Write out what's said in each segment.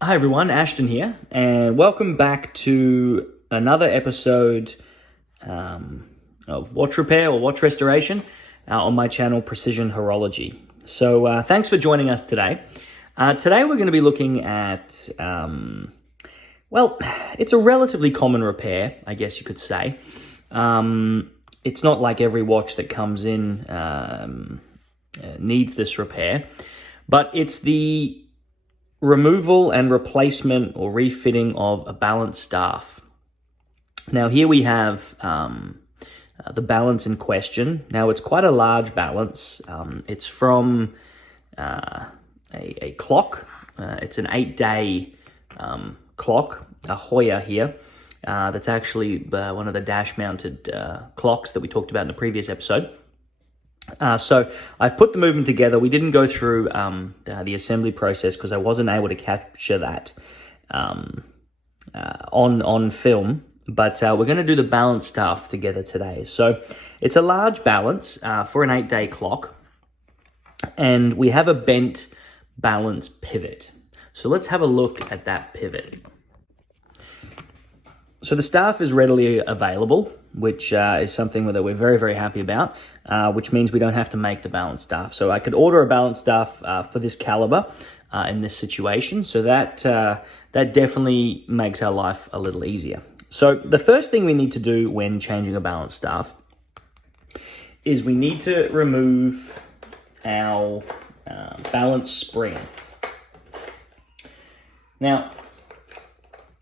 Hi everyone, Ashton here, and welcome back to another episode of watch repair or watch restoration on my channel, Precision Horology. So thanks for joining us today. Today we're going to be looking at, it's a relatively common repair, I guess you could say. It's not like every watch that comes in needs this repair, but it's the removal and replacement or refitting of a balance staff. Now here we have the balance in question. Now it's quite a large balance. It's from a clock. It's an 8-day clock, a Hoya here. That's actually one of the dash-mounted clocks that we talked about in the previous episode. So I've put the movement together. We didn't go through the assembly process because I wasn't able to capture that on film, but we're going to do the balance staff together today. So it's a large balance for an 8-day clock, and we have a bent balance pivot. So let's have a look at that pivot. So the staff is readily available, which is something that we're very, very happy about, which means we don't have to make the balance staff. So I could order a balance staff for this caliber in this situation. So that definitely makes our life a little easier. So the first thing we need to do when changing a balance staff is we need to remove our balance spring. Now,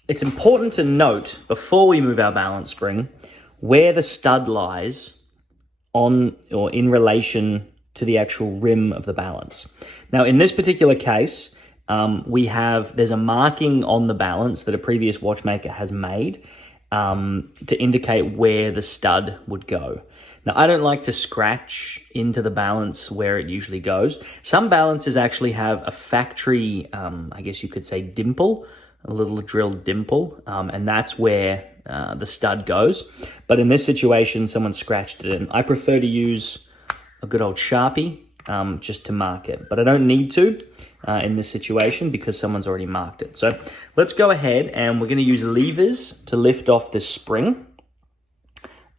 it's important to note before we move our balance spring where the stud lies on or in relation to the actual rim of the balance. Now, in this particular case, there's a marking on the balance that a previous watchmaker has made to indicate where the stud would go. Now, I don't like to scratch into the balance where it usually goes. Some balances actually have a factory, I guess you could say, dimple, a little drilled dimple, and that's where the stud goes. But in this situation, someone scratched it in. I prefer to use a good old Sharpie just to mark it, but I don't need to in this situation because someone's already marked it. So let's go ahead and we're going to use levers to lift off this spring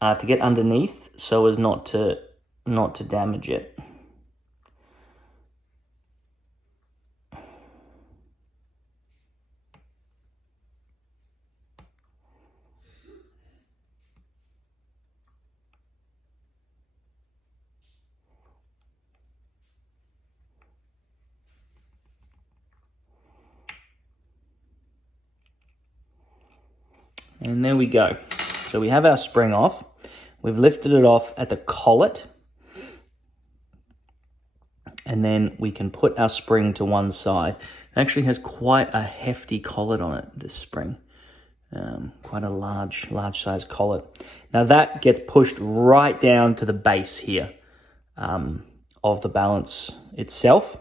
to get underneath so as not to damage it. And there we go. So we have our spring off. We've lifted it off at the collet. And then we can put our spring to one side. It actually has quite a hefty collet on it, this spring. Quite a large size collet. Now that gets pushed right down to the base here of the balance itself.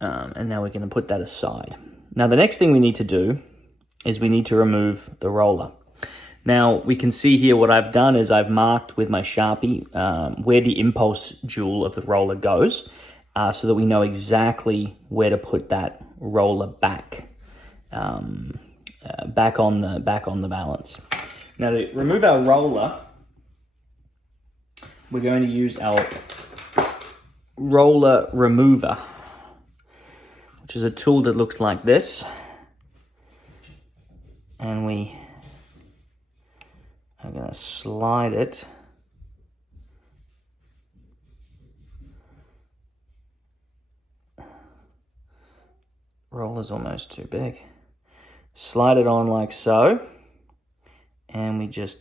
And now we're going to put that aside. Now the next thing we need to do is we need to remove the roller. Now we can see here what I've done is I've marked with my Sharpie where the impulse jewel of the roller goes so that we know exactly where to put that roller back on the balance. Now to remove our roller, we're going to use our roller remover, which is a tool that looks like this. And we are going to slide it roller's almost too big. Slide it on like so, and we just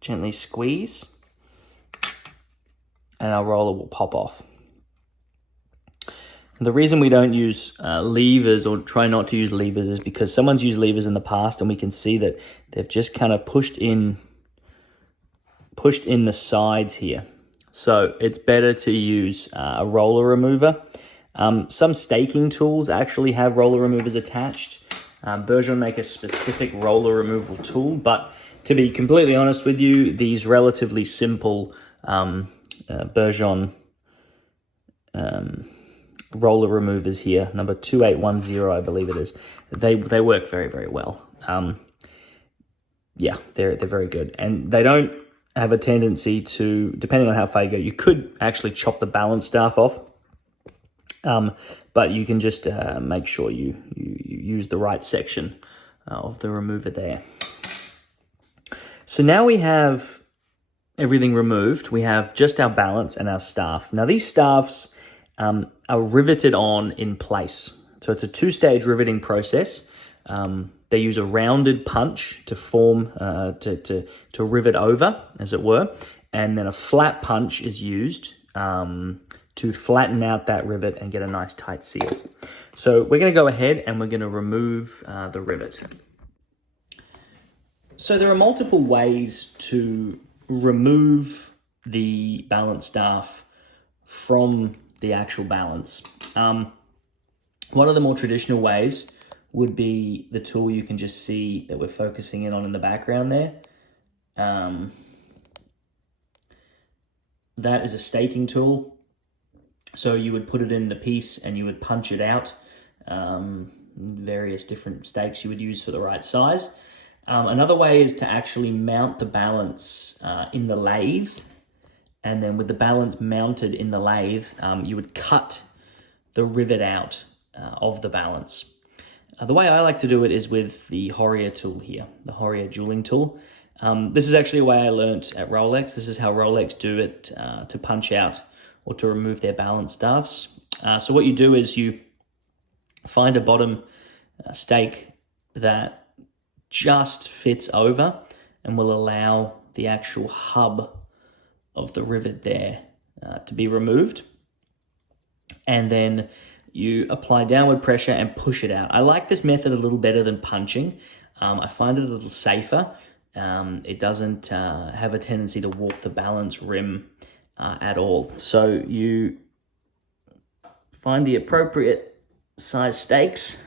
gently squeeze, and our roller will pop off. The reason we don't use levers or try not to use levers is because someone's used levers in the past and we can see that they've just kind of pushed in the sides here. So it's better to use a roller remover. Some staking tools actually have roller removers attached. Bergeron make a specific roller removal tool, but to be completely honest with you, these relatively simple Bergeron roller removers here, number 2810, I believe it is. They work very, very well. Yeah, they're very good. And they don't have a tendency to, depending on how far you go, you could actually chop the balance staff off. But you can just make sure you use the right section of the remover there. So now we have everything removed. We have just our balance and our staff. Now these staffs are riveted on in place. So it's a two-stage riveting process. They use a rounded punch to form, to rivet over, as it were. And then a flat punch is used to flatten out that rivet and get a nice tight seal. So we're going to go ahead and we're going to remove the rivet. So there are multiple ways to remove the balance staff from the actual balance. One of the more traditional ways would be the tool you can just see that we're focusing in on in the background there. That is a staking tool. So you would put it in the piece and you would punch it out. Various different stakes you would use for the right size. Another way is to actually mount the balance in the lathe. And then with the balance mounted in the lathe, you would cut the rivet out of the balance. The way I like to do it is with the Horrier tool here, the Horrier jeweling tool. This is actually a way I learnt at Rolex. This is how Rolex do it to punch out or to remove their balance staffs. So what you do is you find a bottom stake that just fits over and will allow the actual hub of the rivet there to be removed. And then you apply downward pressure and push it out. I like this method a little better than punching. I find it a little safer. It doesn't have a tendency to warp the balance rim at all. So you find the appropriate size stakes.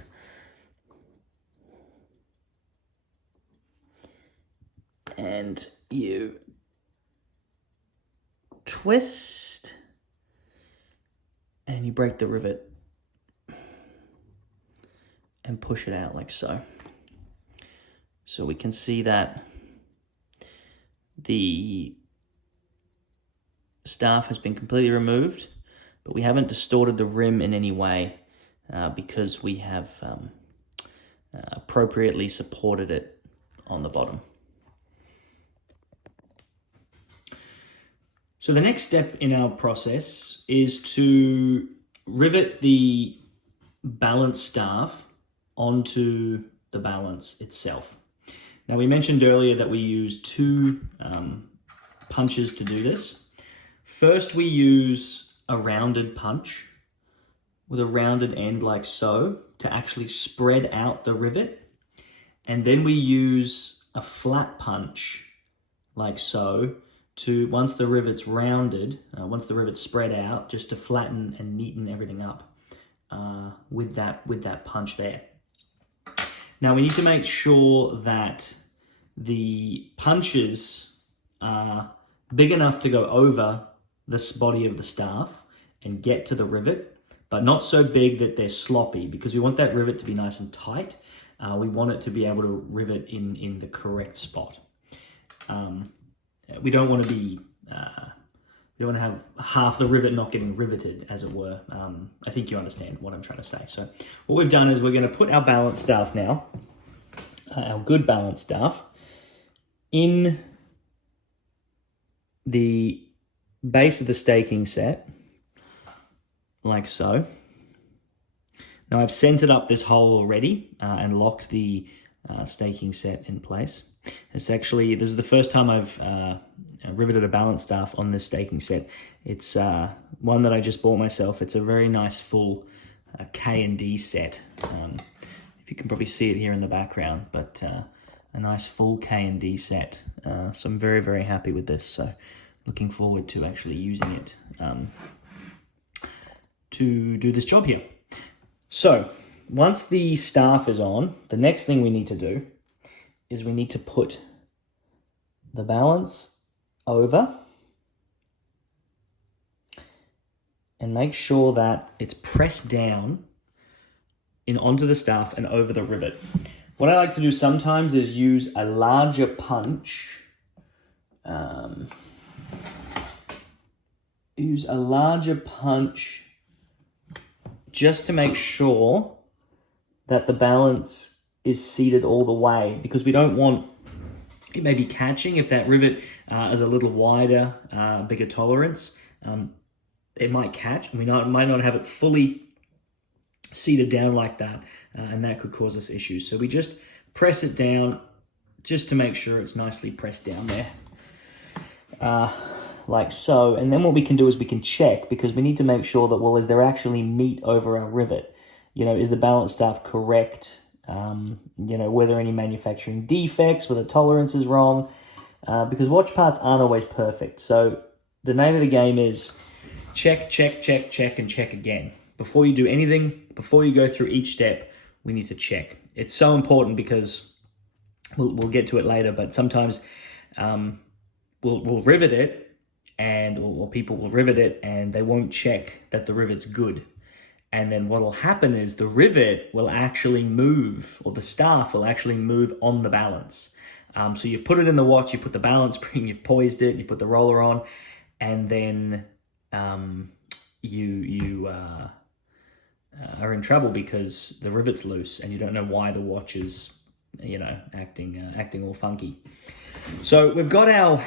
And you twist and you break the rivet and push it out like so. So we can see that the staff has been completely removed, but we haven't distorted the rim in any way because we have appropriately supported it on the bottom. So the next step in our process is to rivet the balance staff onto the balance itself. Now we mentioned earlier that we use two punches to do this. First we use a rounded punch with a rounded end like so to actually spread out the rivet. And then we use a flat punch like so to, once the rivet's rounded, once the rivet's spread out, just to flatten and neaten everything up with that punch there. Now we need to make sure that the punches are big enough to go over the body of the staff and get to the rivet, but not so big that they're sloppy, because we want that rivet to be nice and tight. We want it to be able to rivet in the correct spot. We don't want to be, we don't want to have half the rivet not getting riveted, as it were. I think you understand what I'm trying to say. So what we've done is we're going to put our balance staff now, our good balance staff, in the base of the staking set, like so. Now I've centered up this hole already and locked the staking set in place. This is the first time I've riveted a balance staff on this staking set. It's one that I just bought myself. It's a very nice full K&D set. If you can probably see it here in the background, but a nice full K&D set. So I'm very, very happy with this. So looking forward to actually using it to do this job here. So once the staff is on, the next thing we need to do is we need to put the balance over and make sure that it's pressed down onto the staff and over the rivet. What I like to do sometimes is use a larger punch. Just to make sure that the balance is seated all the way, because we don't want it maybe catching. If that rivet is a little wider, bigger tolerance, it might catch, and we might not have it fully seated down like that, and that could cause us issues. So we just press it down just to make sure it's nicely pressed down there, like so. And then what we can do is we can check, because we need to make sure that, well, is there actually meat over our rivet? You know, is the balance staff correct? You know, were there any manufacturing defects, were the tolerances wrong? Because watch parts aren't always perfect. So the name of the game is check, check, check, check, and check again. Before you do anything, before you go through each step, we need to check. It's so important, because we'll get to it later, but sometimes we'll rivet it, or people will rivet it and they won't check that the rivet's good. And then what'll happen is the rivet will actually move, or the staff will actually move on the balance. So you've put it in the watch, you put the balance spring, you've poised it, you put the roller on, and then you are in trouble because the rivet's loose and you don't know why the watch is, you know, acting all funky. So we've got our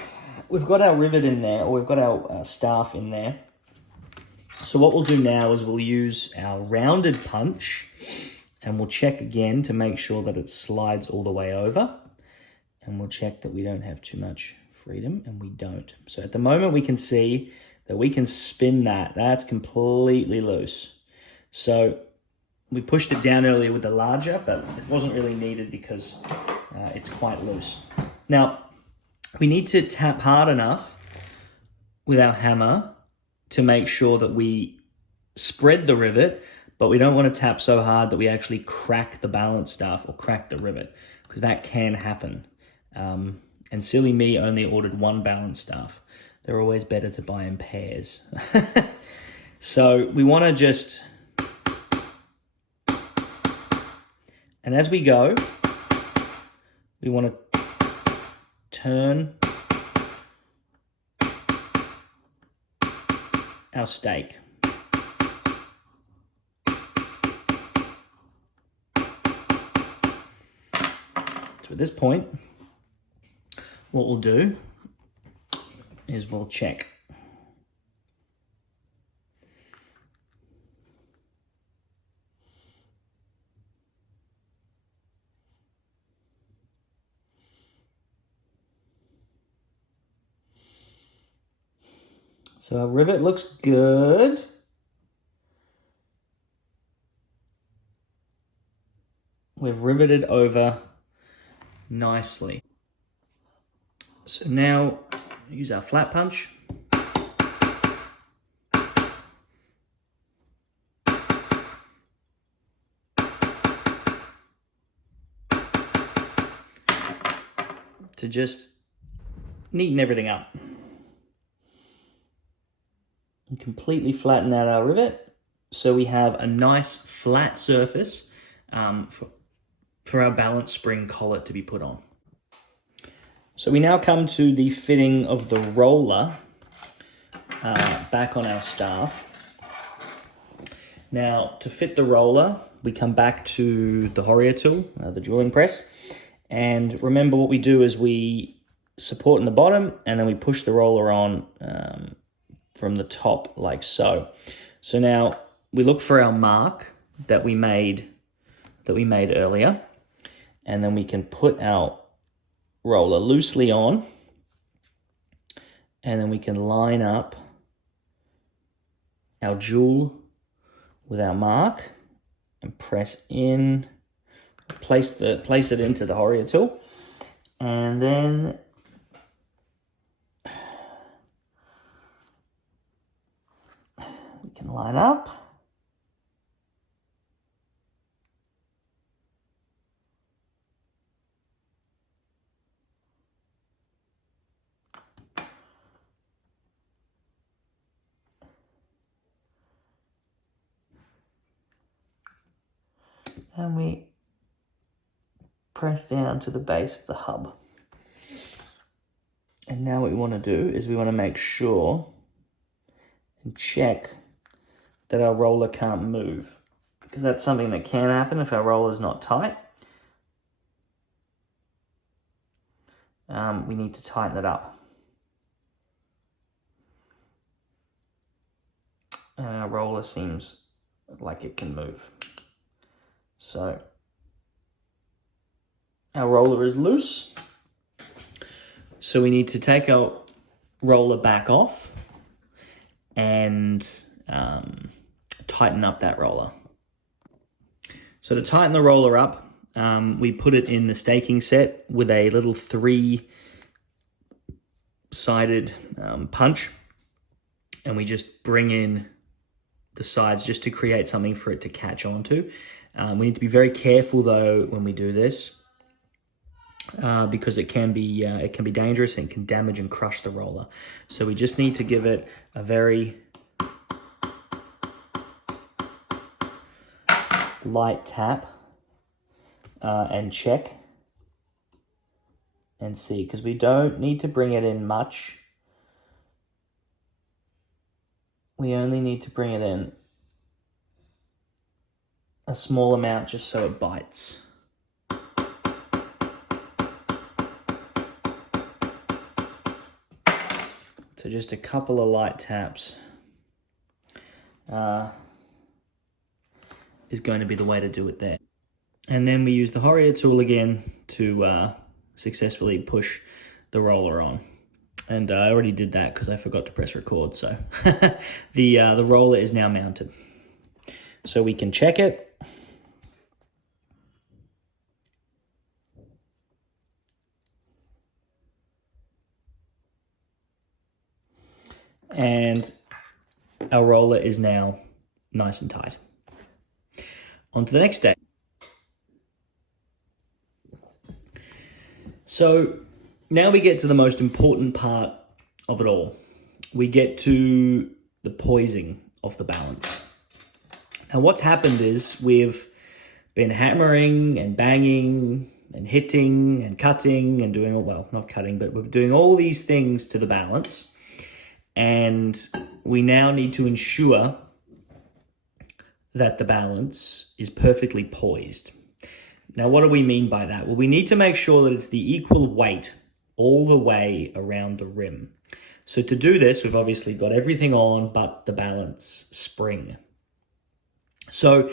rivet in there, or we've got our staff in there. So what we'll do now is we'll use our rounded punch, and we'll check again to make sure that it slides all the way over, and we'll check that we don't have too much freedom, and we don't. So at the moment we can see that we can spin that. That's completely loose. So we pushed it down earlier with the larger, but it wasn't really needed because it's quite loose. Now, we need to tap hard enough with our hammer to make sure that we spread the rivet, but we don't want to tap so hard that we actually crack the balance staff or crack the rivet, because that can happen. And silly me only ordered one balance staff. They're always better to buy in pairs. So we want to just, and as we go, we want to turn our stake. So at this point, what we'll do is we'll check. So our rivet looks good. We've riveted over nicely. So now use our flat punch. To just neaten everything up. And completely flatten out our rivet, so we have a nice flat surface for our balance spring collet to be put on. So we now come to the fitting of the roller back on our staff. Now, to fit the roller, we come back to the Horrier tool, the drilling press. And remember, what we do is we support in the bottom, and then we push the roller on from the top, like so. So now we look for our mark that we made earlier, and then we can put our roller loosely on, and then we can line up our jewel with our mark and press in, place it into the Horrier tool, and then we can line up. And we press down to the base of the hub. And now what we want to do is we want to make sure and check that our roller can't move, because that's something that can happen if our roller is not tight. We need to tighten it up. And our roller seems like it can move. So our roller is loose. So we need to take our roller back off and tighten up that roller. So to tighten the roller up, we put it in the staking set with a little 3-sided punch, and we just bring in the sides just to create something for it to catch onto. We need to be very careful though when we do this, because it can be dangerous and can damage and crush the roller. So we just need to give it a very light tap and check and see, because we don't need to bring it in much. We only need to bring it in a small amount just so it bites. So just a couple of light taps is going to be the way to do it there. And then we use the Horrier tool again to successfully push the roller on. And I already did that because I forgot to press record. So the roller is now mounted. So we can check it. And our roller is now nice and tight. On to the next step. So now we get to the most important part of it all. We get to the poising of the balance. Now what's happened is we've been hammering and banging and hitting and cutting and doing, well, not cutting, but we're doing all these things to the balance. And we now need to ensure that the balance is perfectly poised. Now, what do we mean by that? Well, we need to make sure that it's the equal weight all the way around the rim. So to do this, we've obviously got everything on but the balance spring. So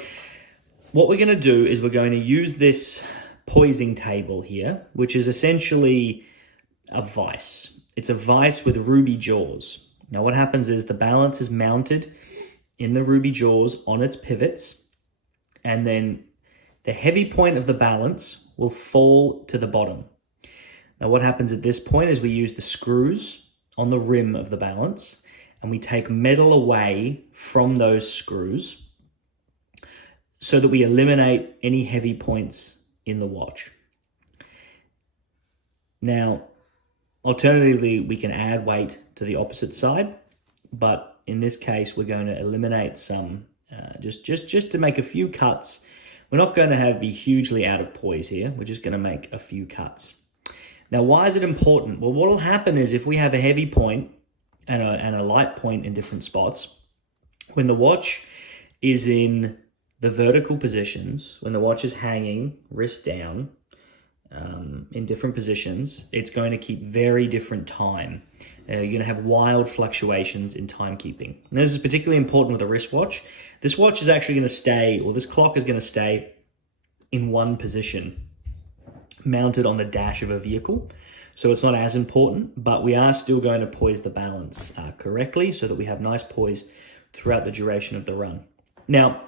what we're going to do is we're going to use this poising table here, which is essentially a vise. It's a vise with ruby jaws. Now what happens is the balance is mounted in the ruby jaws on its pivots, and then the heavy point of the balance will fall to the bottom. Now what happens at this point is we use the screws on the rim of the balance, and we take metal away from those screws so that we eliminate any heavy points in the watch. Now, alternatively, we can add weight to the opposite side, but in this case, we're going to eliminate some, just to make a few cuts. We're not going to be hugely out of poise here. We're just going to make a few cuts. Now, why is it important? Well, what will happen is if we have a heavy point and a light point in different spots, when the watch is in the vertical positions, when the watch is hanging, wrist down, in different positions, it's going to keep very different time. You're going to have wild fluctuations in timekeeping. And this is particularly important with a wristwatch. This watch is actually going to stay, or this clock is going to stay in one position, mounted on the dash of a vehicle. So it's not as important, but we are still going to poise the balance correctly so that we have nice poise throughout the duration of the run. Now,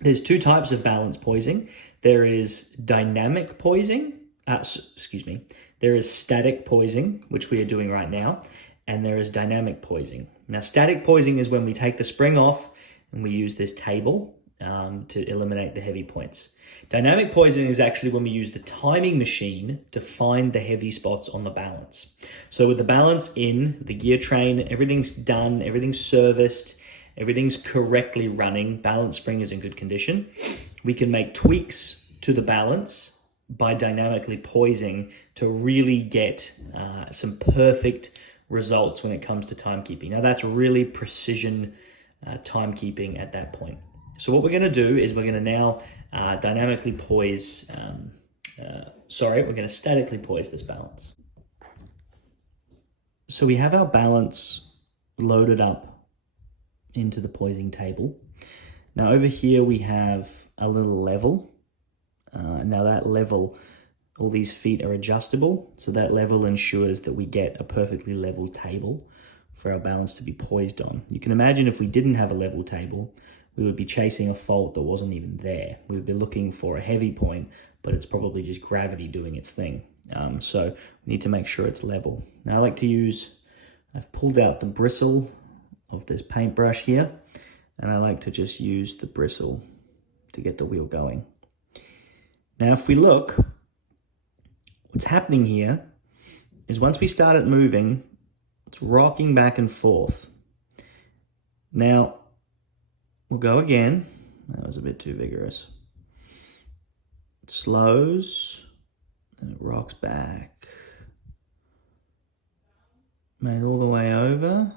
there's two types of balance poising. There is dynamic poising, there is static poising, which we are doing right now, and there is dynamic poising. Now, static poising is when we take the spring off and we use this table to eliminate the heavy points. Dynamic poising is actually when we use the timing machine to find the heavy spots on the balance. So with the balance in, the gear train, everything's done, everything's serviced, everything's correctly running, balance spring is in good condition, we can make tweaks to the balance by dynamically poising to really get some perfect results when it comes to timekeeping. Now that's really precision timekeeping at that point. So what we're going to do is we're going to now dynamically poise, we're going to statically poise this balance. So we have our balance loaded up into the poising table. Now over here we have a little level. Now that level, all these feet are adjustable, so that level ensures that we get a perfectly level table for our balance to be poised on. You can imagine if we didn't have a level table, we would be chasing a fault that wasn't even there. We would be looking for a heavy point, but it's probably just gravity doing its thing. So we need to make sure it's level. Now I like to use, I've pulled out the bristle of this paintbrush here, and I like to just use the bristle to get the wheel going. Now if we look, what's happening here is once we start it moving, it's rocking back and forth. Now, we'll go again. That was a bit too vigorous. It slows, and it rocks back. Made all the way over.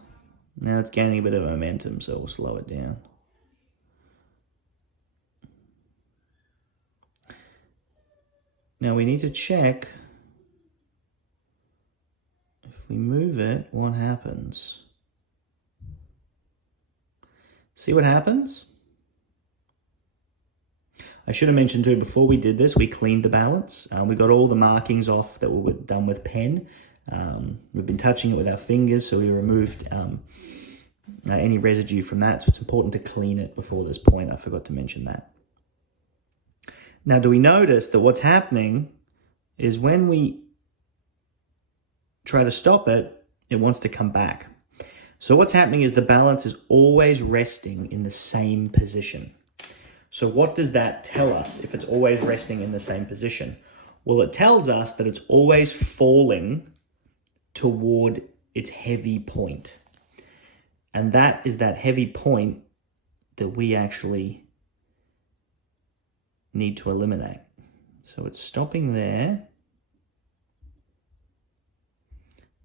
Now it's gaining a bit of momentum, so we'll slow it down. Now we need to check if we move it, what happens? See what happens? I should have mentioned too, before we did this, we cleaned the balance. We got all the markings off that were done with pen. We've been touching it with our fingers, so we removed any residue from that. So it's important to clean it before this point. I forgot to mention that. Now, do we notice that what's happening is when we try to stop it, it wants to come back. So what's happening is the balance is always resting in the same position. So what does that tell us if it's always resting in the same position? Well, it tells us that it's always falling toward its heavy point. And that is that heavy point that we actually need to eliminate. So it's stopping there,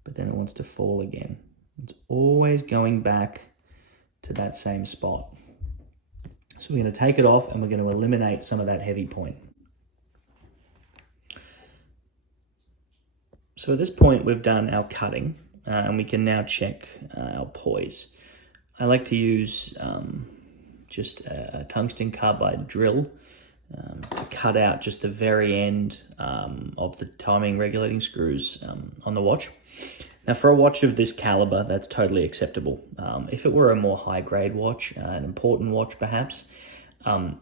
but then it wants to fall again. It's always going back to that same spot. So we're going to take it off and we're going to eliminate some of that heavy point. So at this point, we've done our cutting and we can now check our poise. I like to use just a tungsten carbide drill to cut out just the very end of the timing regulating screws on the watch. Now for a watch of this caliber, that's totally acceptable. If it were a more high grade watch, an important watch perhaps,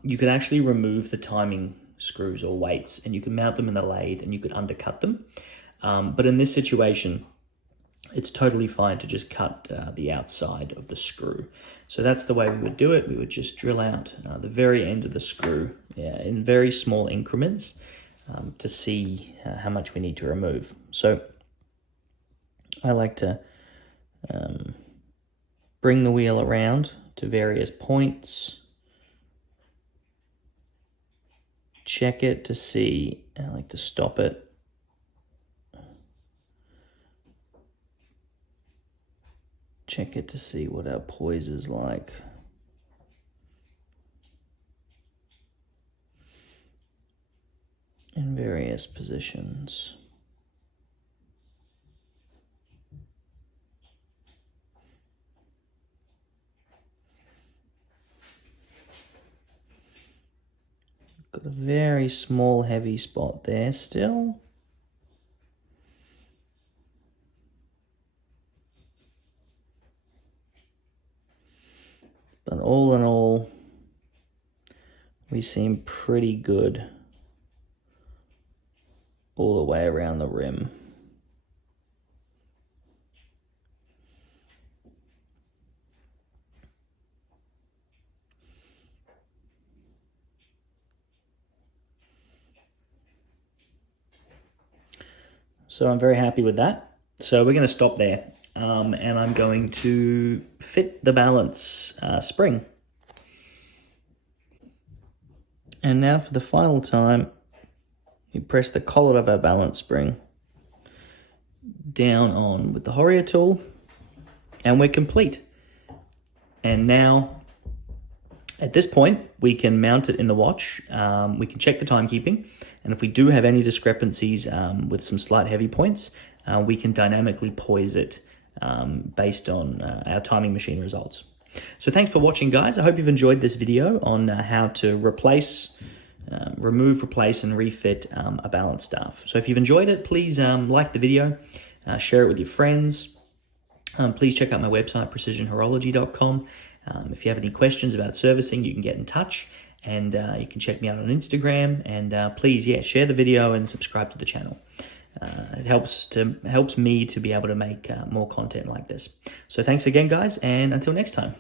you could actually remove the timing screws or weights and you could mount them in the lathe and you could undercut them. But in this situation, it's totally fine to just cut the outside of the screw. So that's the way we would do it. We would just drill out the very end of the screw in very small increments to see how much we need to remove. So I like to bring the wheel around to various points, check it to see, I like to stop it. Check it to see what our poise is like. In various positions. Got a very small heavy spot there still. But all in all, we seem pretty good all the way around the rim. So I'm very happy with that. So we're going to stop there. and I'm going to fit the balance spring. And now for the final time, we press the collet of our balance spring down on with the Horrier tool, and we're complete. And now, at this point, we can mount it in the watch. We can check the timekeeping, and if we do have any discrepancies with some slight heavy points, we can dynamically poise it based on our timing machine results. So thanks for watching, guys. I hope you've enjoyed this video on how to remove, replace, and refit a balance staff. So if you've enjoyed it, please like the video, share it with your friends. Please check out my website, precisionhorology.com. If you have any questions about servicing, you can get in touch, and you can check me out on Instagram. And please, share the video and subscribe to the channel. It helps me to be able to make more content like this. So thanks again, guys, and until next time.